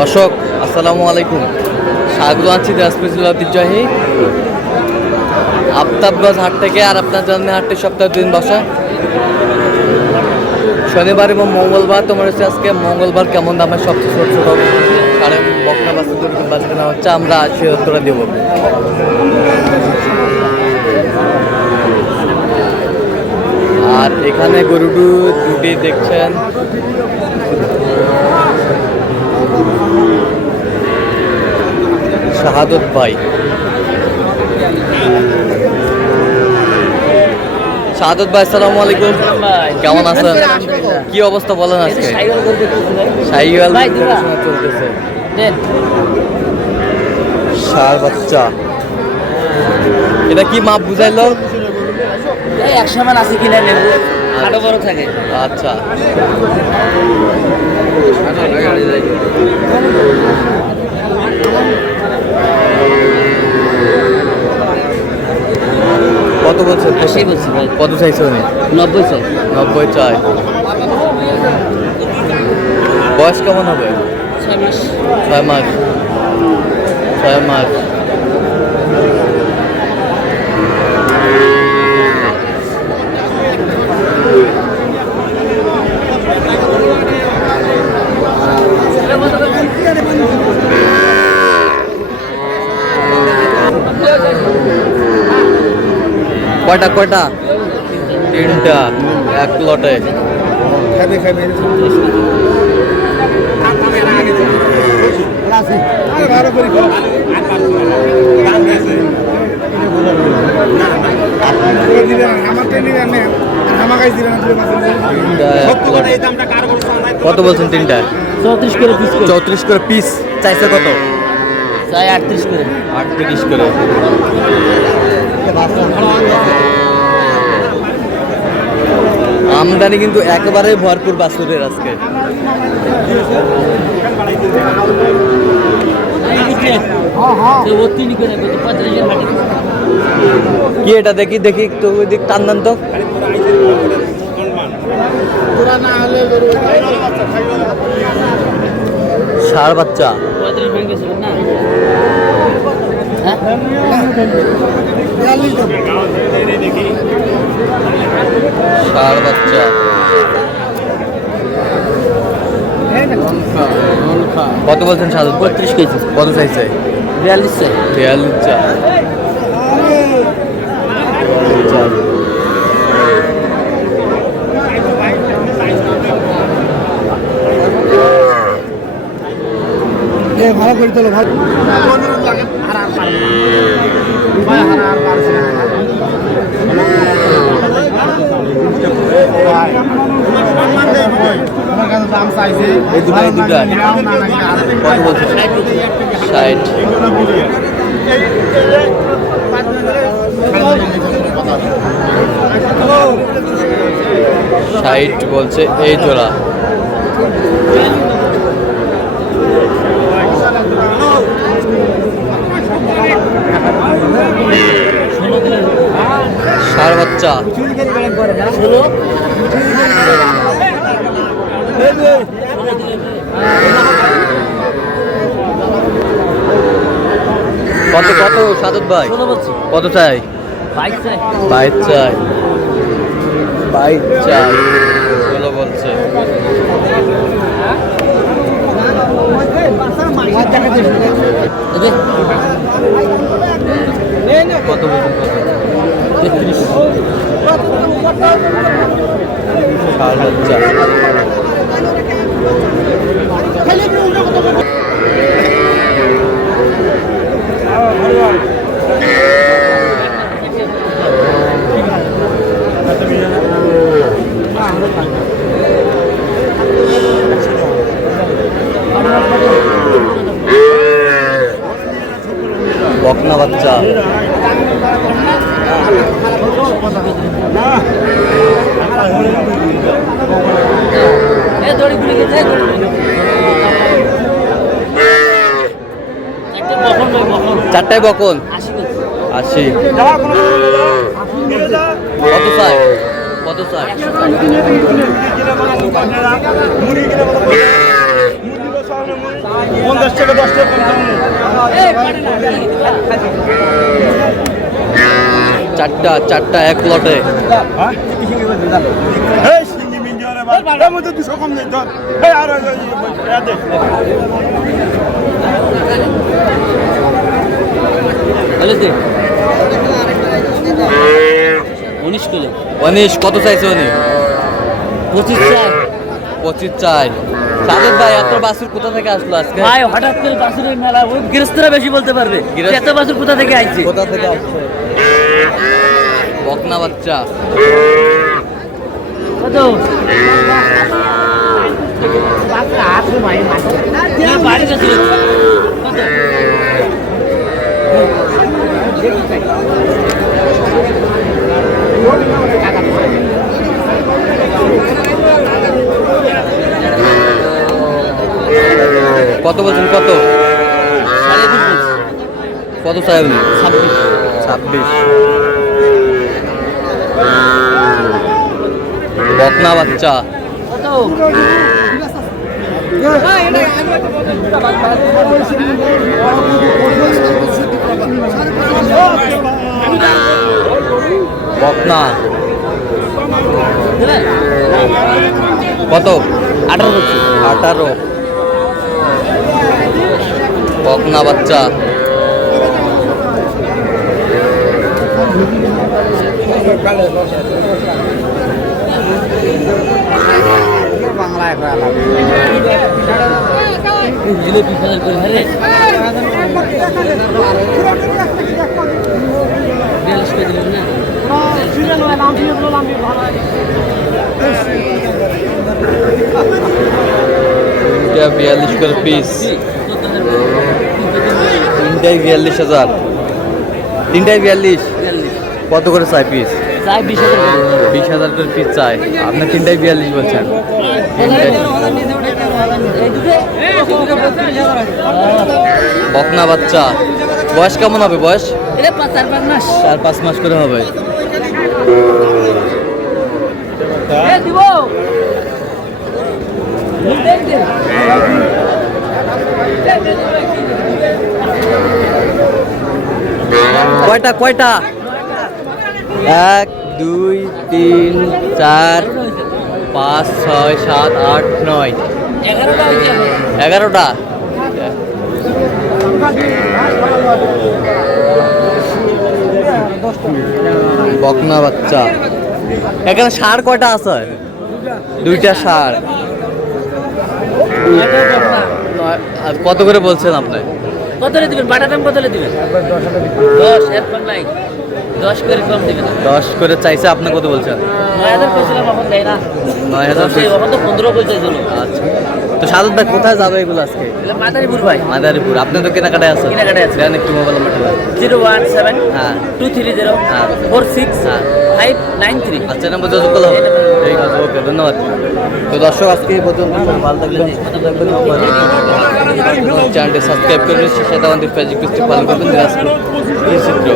দর্শক আসসালামু আলাইকুম, স্বাগত আছি দিনাজপুর জেলা ঐতিহ্যবাহী আফতাবগঞ্জ হাট থেকে। আর আপনার জন্য হাটটি সপ্তাহে 2 দিন বসা, শনিবার এবং মঙ্গলবার। তোমার হচ্ছে আজকে মঙ্গলবার কেমন দামের সবচেয়ে ছোট ছোট সাড়ে বকনা বাচ্চা কেনা হচ্ছে, আমরা আজকে উত্তরে দেব। আর এখানে গরুটু দুটি দেখছেন, শাহাদত ভাই। শাহাদত ভাই আসসালামু আলাইকুম, কেমন আছেন? কি অবস্থা বলেন আজকে? সাইওয়াল চলতেছে, ষাঁড় বাচ্চা। এটা কি মাপ বুঝাইলো? 100 মান আছে কিনা নেব, আরো বড় থাকে। আচ্ছা, কত বলছেন? 80 বলছি ভাই। কত চাইছে উনি? 90 চাই। 90 চাই। বয়স কেমন হবে? 6 মাস। 6 মাস। 6 মাস। কয়টা কয়টা? 3টা, এক লটে। কত বলছেন 3টা? 34 করে পিস। 34 করে পিস চাইছে। কত চাই? 38 করে। 38 করে। আমদানি কিন্তু একেবারে ভরপুর বাছুরের আজকে। কি এটা? দেখি দেখি তো, ওই দিক টান দেন তো। ষাঁড় বাচ্চা। ষাঁড় বাচ্চা কত বলছেন? 35 কেজি। কত চাইছে? 42 চাই। 42 চা। ভালো করে তোলো, ভালো দাম চাইছে। এই দুটো কত বলছে? 60। 60 বলছে এই জোড়া। ষাঁড় বাচ্চা কত কত? সাদত ভাই কত চাই? 22 চাই। 22 চাই। 22 চাই বলো বলছে। কত বলছেন? কত? 33। ষাঁড় বাচ্চা। বকনা বাচ্চা। চারটায় বকন 80। কত চাই? কত চাই? টাকা 10 টাকা কম দাম। চারটা এক লটে। হ্যাঁ এই সিঙ্গি মিঙ্গি আরে ভাই এর মধ্যে 200 কম নেই ধর এই আর দে বলে দে 19 কিলো 19 কত চাইছে উনি? 25 চাই 25 চাই। সাদেক ভাই এত বাছুর কোথা থেকে আসলো আজকে? ভাই হঠাৎ করে বাছুরের মেলা ওই গৃহস্থরা বেশি বলতে পারবে গৃহস্থ- এত বাছুর কোথা থেকে আইছে কোথা থেকে আসছে? বকনা বাচ্চা। কত না বাড়িতে ছিল কত কত বলছেন কত? 20.5 কত চাই উনি? 26 26। বকনা বাচ্চা। কত বকনা দিলেন কত? 18 বলছি 18। বকনা বাচ্চা। বাংলায় করা লাগে দিলে 20,000 করে হ্যাঁ রে 42 করে দিলেন না এটা 42 করে পিস। তিনটাই 42,000। তিনটাই 42। কত করে চাই পিস? চাই 20,000 করে 20,000 করে পিস চাই। আপনি তিনটাই 42 বলছেন। তিনটাই বকনা বাচ্চা। বয়স কেমন হবে? বয়স এটা 4-5 মাস 4-5 মাস করে হবে। দিব কয়টা কয়টা? 1 2 3 4 5 6 7 8 9 11টা হইছে 11টা। বকনা বাচ্চা। এখানে ষাঁড় কয়টা আছে? 2টা ষাঁড়। আর কত করে বলছেন আপনি? কত রে দিবেন বাটা দাম কত রে দিবেন 10 এর কম নাই 10 করে কম দিবেন 10 করে চাইছে, আপনি কত বলছেন? 9000 কইছিলাম এখন দেয় না 9000 এখন তো 15 কইছে জন্য আচ্ছা। তো সাদত ভাই কোথায় যাবে এগুলো আজকে? এটা মাদারীপুর ভাই মাদারীপুর। আপনি তো কেনাকাটায় আছেন। কেনাকাটায় আছি। দেন একটু মোবাইল নাম্বারটা দেন। 017 হ্যাঁ 230 হ্যাঁ। 46 হ্যাঁ। 593 আচ্ছা নাম্বার যোগাযোগ করলে হবে। ঠিক আছে, ওকে, ধন্যবাদ। তো দর্শক আজকে এই পর্যন্ত। সবাই ভালো থাকবেন, সুস্থ থাকবেন। চ্যানেলটি সাবস্ক্রাইব করবেন, সাথে আমাদের ফেসবুক পেজটি ফলো করবেন। দিনাজপুর এই চিত্র।